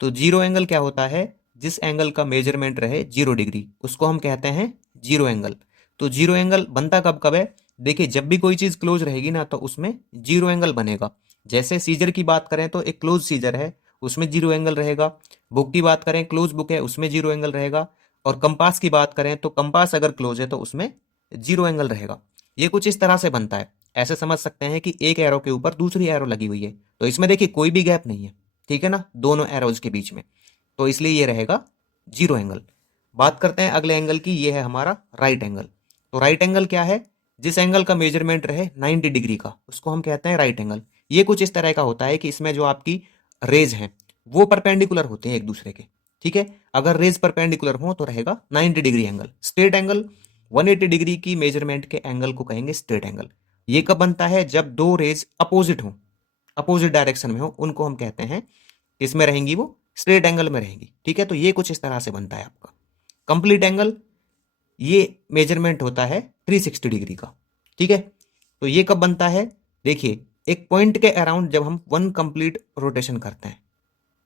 तो zero angle क्या होता है, जिस एंगल का मेजरमेंट रहे 0 डिग्री उसको हम कहते हैं जीरो एंगल। तो जीरो एंगल बनता कब कब है, देखिए जब भी कोई चीज क्लोज रहेगी ना तो उसमें जीरो एंगल बनेगा। जैसे सीजर की बात करें तो एक क्लोज सीजर है, उसमें जीरो एंगल रहेगा। बुक की बात करें, क्लोज बुक है, उसमें जीरो एंगल रहेगा। और कंपास की बात करें तो कंपास अगर क्लोज है तो उसमें जीरो एंगल रहेगा। ये कुछ इस तरह से बनता है। ऐसे समझ सकते हैं कि एक एरो के ऊपर दूसरी एरो लगी हुई है, तो इसमें देखिए कोई भी गैप नहीं है, ठीक है ना, दोनों एरोज के बीच में, तो इसलिए ये रहेगा जीरो एंगल। बात करते हैं अगले एंगल की, ये है हमारा राइट एंगल। तो राइट एंगल क्या है, जिस एंगल का मेजरमेंट रहे 90 डिग्री का उसको हम कहते हैं राइट एंगल। ये कुछ इस तरह का होता है कि इसमें जो आपकी रेज हैं वो परपेंडिकुलर होते हैं एक दूसरे के, ठीक है। अगर रेज परपेंडिकुलर हो तो रहेगा 90 degree angle. Straight angle 180 degree की मेजरमेंट के एंगल को कहेंगे स्ट्रेट एंगल। ये कब बनता है, जब दो रेज अपोजिट हो, अपोजिट डायरेक्शन में हो, उनको हम कहते हैं, इसमें रहेंगी वो स्ट्रेट एंगल में रहेंगी, ठीक है। तो ये कुछ इस तरह से बनता है आपका कंप्लीट एंगल। ये मेजरमेंट होता है 360 डिग्री का, ठीक है। तो ये कब बनता है, देखिए एक पॉइंट के अराउंड जब हम वन कंप्लीट रोटेशन करते हैं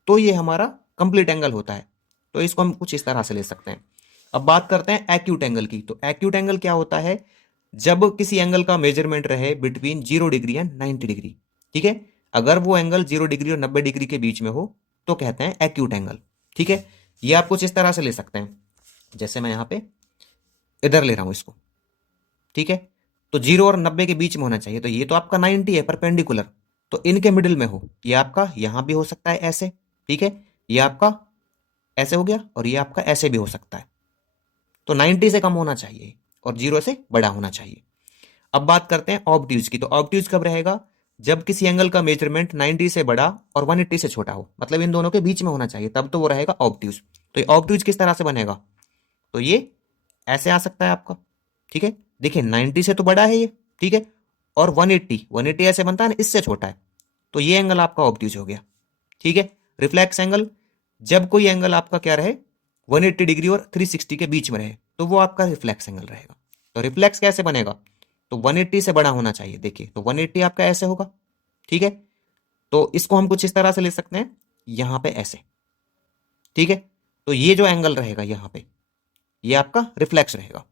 तो ये हमारा कंप्लीट एंगल होता है। तो इसको हम कुछ इस तरह से ले सकते हैं। अब बात करते हैं एक्यूट एंगल की। तो एक्यूट एंगल क्या होता है, जब किसी एंगल का मेजरमेंट रहे बिटवीन 0 डिग्री एंड 90 डिग्री, ठीक है। अगर वो एंगल 0 डिग्री और 90 डिग्री के बीच में हो तो कहते हैं एक्यूट एंगल, ठीक है। ये आप कुछ इस तरह से ले सकते हैं, जैसे मैं यहां पे इधर ले रहा हूं इसको, ठीक है। तो 0 और 90 के बीच में होना चाहिए, तो ये तो आपका 90 है परपेंडिकुलर, तो इनके मिडिल में हो। ये आपका यहां भी हो सकता है ऐसे, ठीक है, ये आपका ऐसे हो गया और ये आपका ऐसे भी हो सकता है। तो 90 से कम होना चाहिए और 0 से बड़ा होना चाहिए। अब बात करते हैं ऑब्ट्यूज की। तो ऑब्ट्यूज कब रहेगा, जब किसी एंगल का मेजरमेंट 90 से बड़ा और 180 से छोटा हो, मतलब इन दोनों के बीच में होना चाहिए, तब तो वो रहेगा ऑब्ट्यूज। तो ये ऑब्ट्यूज किस तरह से बनेगा, तो ये ऐसे आ सकता है आपका, ठीक है। देखिए 90 से तो बड़ा है ये, ठीक है, और 180 ऐसे बनता है ना, इससे छोटा है, तो ये एंगल आपका ऑब्ट्यूज हो गया, ठीक है। रिफ्लेक्स एंगल, जब कोई एंगल आपका क्या रहे 180 डिग्री और 360 के बीच में रहे तो वो आपका रिफ्लेक्स एंगल रहेगा। तो रिफ्लेक्स कैसे बनेगा, तो 180 से बड़ा होना चाहिए, देखिए तो 180 आपका ऐसे होगा, ठीक है। तो इसको हम कुछ इस तरह से ले सकते हैं, यहां पे ऐसे, ठीक है। तो ये जो एंगल रहेगा यहां पे, ये आपका रिफ्लेक्स रहेगा।